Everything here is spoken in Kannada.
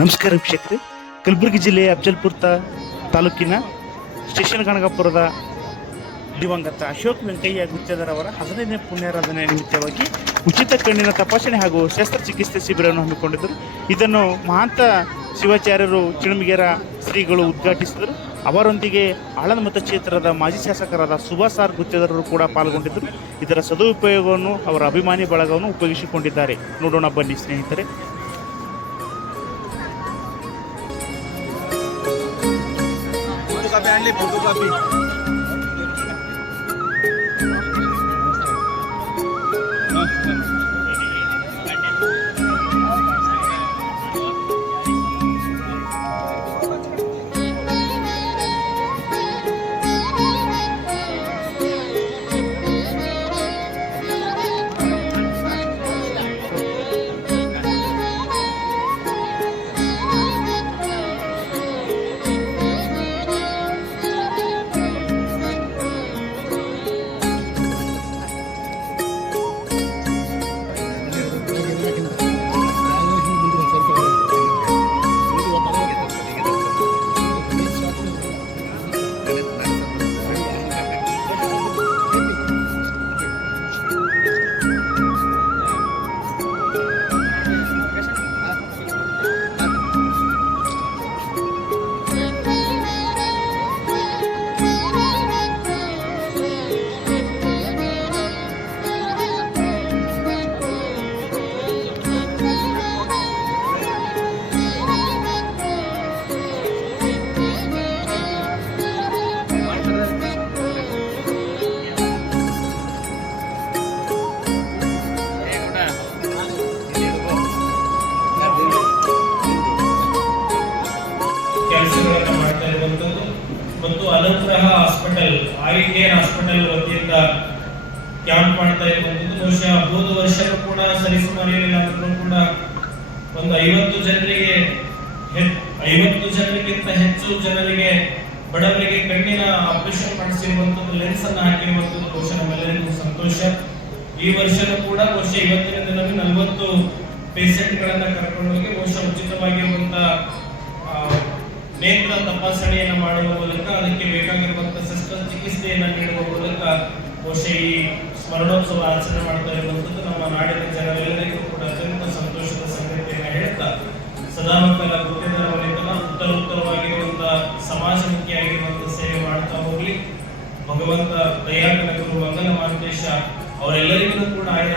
ನಮಸ್ಕಾರ ವೀಕ್ಷಕರೇ. ಕಲಬುರಗಿ ಜಿಲ್ಲೆಯ ಅಫಜಲ್ಪುರ ತಾಲೂಕಿನ ಸ್ಟೇಷನ್ ಗಣಗಾಪುರದ ದಿವಂಗತ ಅಶೋಕ್ ವೆಂಕಯ್ಯ ಗುತ್ತೇದಾರ್ ಅವರ ಹದಿನೈದನೇ ಪುಣ್ಯಾರಾಧನೆ ನಿಮಿತ್ತವಾಗಿ ಉಚಿತ ಕಣ್ಣಿನ ತಪಾಸಣೆ ಹಾಗೂ ಶಸ್ತ್ರಚಿಕಿತ್ಸೆ ಶಿಬಿರವನ್ನು ಹಮ್ಮಿಕೊಂಡಿದ್ದರು. ಇದನ್ನು ಮಹಾಂತ ಶಿವಾಚಾರ್ಯರು ಚಿಣಮಿಗೇರ ಶ್ರೀಗಳು ಉದ್ಘಾಟಿಸಿದರು. ಅವರೊಂದಿಗೆ ಆಳಂದ ಮತಕ್ಷೇತ್ರದ ಮಾಜಿ ಶಾಸಕರಾದ ಸುಭಾಸ್ ಆರ್ ಗುತ್ತೇದಾರರು ಕೂಡ ಪಾಲ್ಗೊಂಡಿದ್ದರು. ಇದರ ಸದುಪಯೋಗವನ್ನು ಅವರ ಅಭಿಮಾನಿ ಬಳಗವನ್ನು ಉಪಯೋಗಿಸಿಕೊಂಡಿದ್ದಾರೆ. ನೋಡೋಣ ಬನ್ನಿ ಸ್ನೇಹಿತರೆ. फोटोकॉपी ಮತ್ತು ಅನಂತರಹ ಹಾಸ್ಪಿಟಲ್ ಐ ಕೇರ್ ಹಾಸ್ಪಿಟಲ್ ವತಿಯಿಂದ ಕ್ಯಾಂಪ್ ಮಾಡ್ತಾ ಇರುವಂತದ್ದು ವರ್ಷ ಹೋದ ವರ್ಷ ಕೂಡ ಸರಿಸುಮಾರು ಅಂದ್ರೂ ಕೂಡ ಒಂದು ಐವತ್ತು ಜನರಿಗೆ ಐವತ್ತು ಜನರಿಗಿಂತ ಹೆಚ್ಚು ಜನರಿಗೆ ಬಡವರಿಗೆ ಕಣ್ಣಿನ ಆಪರೇಷನ್ ಮಾಡಿಸಿರುವಂತದ್ದು ಲೆನ್ಸ್ ಅನ್ನು ಹಾಕಿರುವಂತದ್ದು ಬಹುಶಃ ನಮ್ಮೆಲ್ಲರಿಗೂ ಸಂತೋಷ. ಈ ವರ್ಷನೂ ಕೂಡ ವರ್ಷ ಇವತ್ತಿನ ದಿನವೇ ನಲವತ್ತು ಪೇಷಂಟ್ ಗಳನ್ನ ಕರ್ಕೊಂಡು ಹೋಗಿ ಬಹುಶಃ ಉಚಿತವಾಗಿರುವಂತ ಆ, ನೇತ್ರ ತಪಾಸಣೆಯನ್ನು ಮಾಡುವ ಮೂಲಕ ಅದಕ್ಕೆ ಬೇಕಾಗಿರುವಂತಹ ಶಸ್ತ್ರಚಿಕಿತ್ಸೆಯನ್ನು ನೀಡುವ ಮೂಲಕ ಬಹುಶಃ ಈ ಸ್ಮರಣೋತ್ಸವ ಆಚರಣೆ ಮಾಡ್ತಾ ಇರುವಂತದ್ದು ನಮ್ಮ ನಾಡಿನ ಜನರೆಲ್ಲರಿಗೂ ಕೂಡ ಅತ್ಯಂತ ಸಂತೋಷದ ಸಂಗತಿಯನ್ನು ಹೇಳ್ತಾ ಸದಾಮಕ್ಕಲ ಉತ್ತರ ಉತ್ತರವಾಗಿರುವಂತಹ ಸಮಾಜಮುಖಿಯಾಗಿರುವಂತಹ ಸೇವೆ ಮಾಡ್ತಾ ಹೋಗ್ಲಿ. ಭಗವಂತ ದಯಾಕರ ಗುರು ಮಂಗಲ ಮಹಾಂತೇಶ ಅವರೆಲ್ಲರಿಗೂ ಕೂಡ ಆಯ್ದ